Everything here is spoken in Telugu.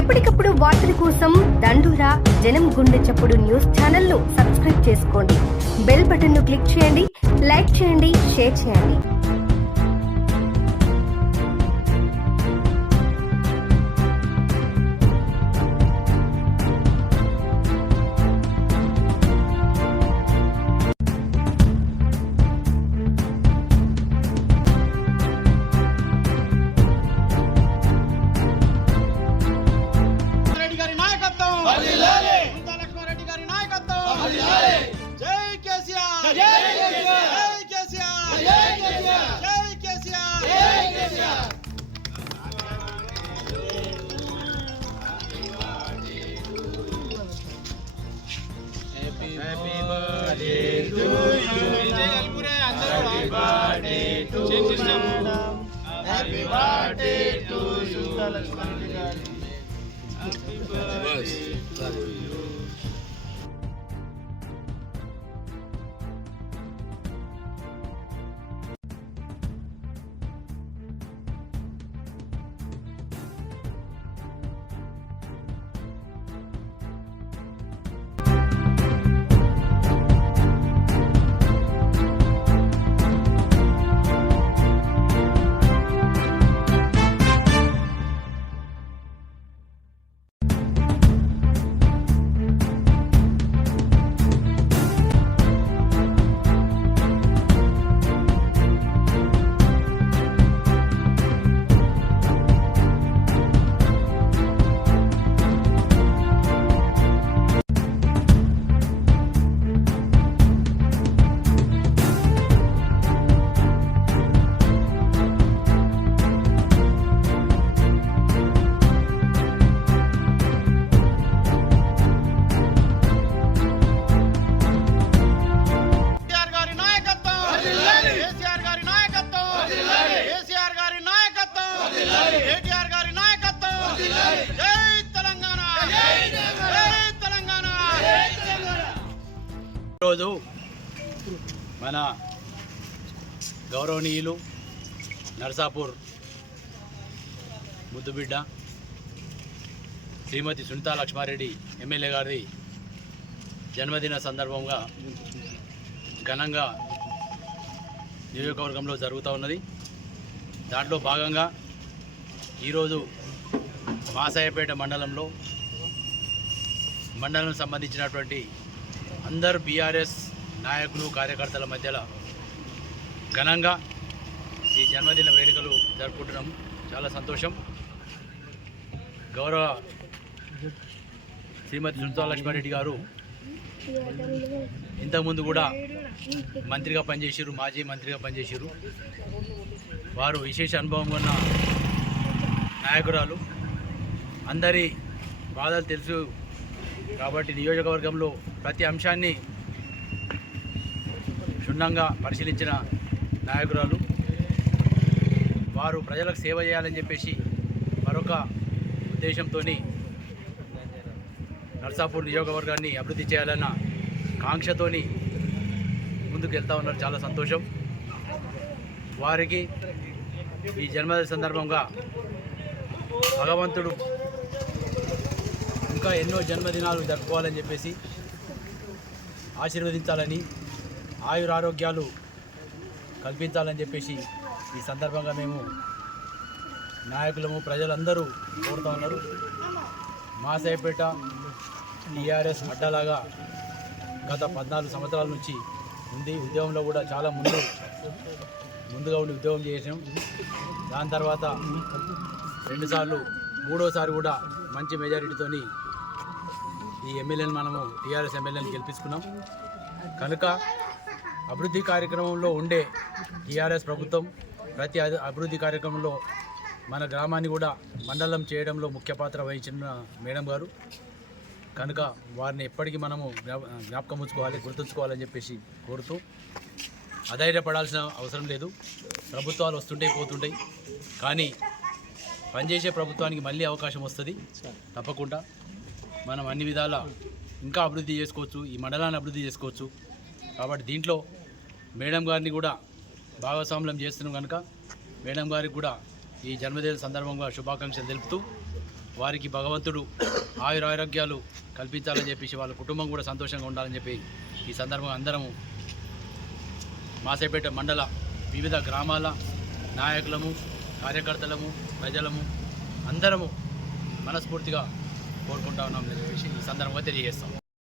ఎప్పటికప్పుడు వార్తల కోసం దండూరా జనం గుండె చప్పుడు న్యూస్ ఛానల్ ను సబ్స్క్రైబ్ చేసుకోండి. బెల్ బటన్ ను క్లిక్ చేయండి, లైక్ చేయండి, షేర్ చేయండి. Happy birthday to you. Happy birthday to you. Happy birthday to you. Happy birthday to you. ఈరోజు మన గౌరవనీయులు నర్సాపూర్ ముద్దుబిడ్డ శ్రీమతి సునీతా లక్ష్మారెడ్డి ఎమ్మెల్యే గారి జన్మదిన సందర్భంగా ఘనంగా నియోజకవర్గంలో జరుగుతూ ఉన్నది. దాంట్లో భాగంగా ఈరోజు మాసాయపేట మండలం సంబంధించినటువంటి అందరు బీఆర్ఎస్ నాయకులు కార్యకర్తల మధ్యలో ఘనంగా ఈ జన్మదిన వేడుకలు జరుపుకుంటున్నాం. చాలా సంతోషం. గౌరవ శ్రీమతి సునీతా లక్ష్మారెడ్డి గారు ఇంతకుముందు కూడా మంత్రిగా పనిచేసారు, మాజీ మంత్రిగా పనిచేసారు. వారు విశేష అనుభవం ఉన్న నాయకురాలు. అందరి బాధలు తెలుసు కాబట్టి నియోజకవర్గంలో ప్రతి అంశాన్ని క్షుణ్ణంగా పరిశీలించిన నాయకురాలు. వారు ప్రజలకు సేవ చేయాలని చెప్పేసి మరొక ఉద్దేశంతో నర్సాపూర్ నియోజకవర్గాన్ని అభివృద్ధి చేయాలన్న కాంక్షతోని ముందుకు వెళ్తూ ఉన్నారు. చాలా సంతోషం. వారికి ఈ జన్మదిన సందర్భంగా భగవంతుడు ఇంకా ఎన్నో జన్మదినాలు జరుపుకోవాలని చెప్పేసి ఆశీర్వదించాలని, ఆయురారోగ్యాలు కల్పించాలని చెప్పేసి ఈ సందర్భంగా మేము నాయకులము ప్రజలందరూ కోరుతూ ఉన్నారు. మాసాయపేట టీఆర్ఎస్ అడ్డలాగా గత 14 సంవత్సరాల నుంచి ఉంది. ఉద్యోగంలో కూడా చాలా ముందుగా ఉండి ఉద్యోగం చేసాం. దాని తర్వాత 2 సార్లు, 3వసారి కూడా మంచి మెజారిటీతోని ఈ ఎమ్మెల్యేని మనము టీఆర్ఎస్ ఎమ్మెల్యేని గెలిపించుకున్నాం. కనుక అభివృద్ధి కార్యక్రమంలో ఉండే టీఆర్ఎస్ ప్రభుత్వం ప్రతి అభివృద్ధి కార్యక్రమంలో మన గ్రామాన్ని కూడా మండలం చేయడంలో ముఖ్య పాత్ర వహించిన మేడం గారు. కనుక వారిని ఎప్పటికీ మనము జ్ఞాపకం ఉంచుకోవాలి, గుర్తుంచుకోవాలని చెప్పేసి కోరుతూ, అధైర్యపడాల్సిన అవసరం లేదు. ప్రభుత్వాలు వస్తుంటాయి, పోతుంటాయి. కానీ పనిచేసే ప్రభుత్వానికి మళ్ళీ అవకాశం వస్తుంది తప్పకుండా. మనం అన్ని విధాల ఇంకా అభివృద్ధి చేసుకోవచ్చు, ఈ మండలాన్ని అభివృద్ధి చేసుకోవచ్చు. కాబట్టి దీంట్లో మేడం గారిని కూడా భాగస్వామ్యం చేస్తున్నాం కనుక మేడం గారికి కూడా ఈ జన్మదిన సందర్భంగా శుభాకాంక్షలు తెలుపుతూ వారికి భగవంతుడు ఆయురారోగ్యాలు కల్పించాలని చెప్పేసి వాళ్ళ కుటుంబం కూడా సంతోషంగా ఉండాలని చెప్పి ఈ సందర్భంగా అందరము మాసైపేట మండల వివిధ గ్రామాల నాయకులము కార్యకర్తలము ప్రజలము అందరము మనస్ఫూర్తిగా కోరుకుంటా ఉన్నామని చెప్పేసి ఈ సందర్భంగా తెలియజేస్తాం.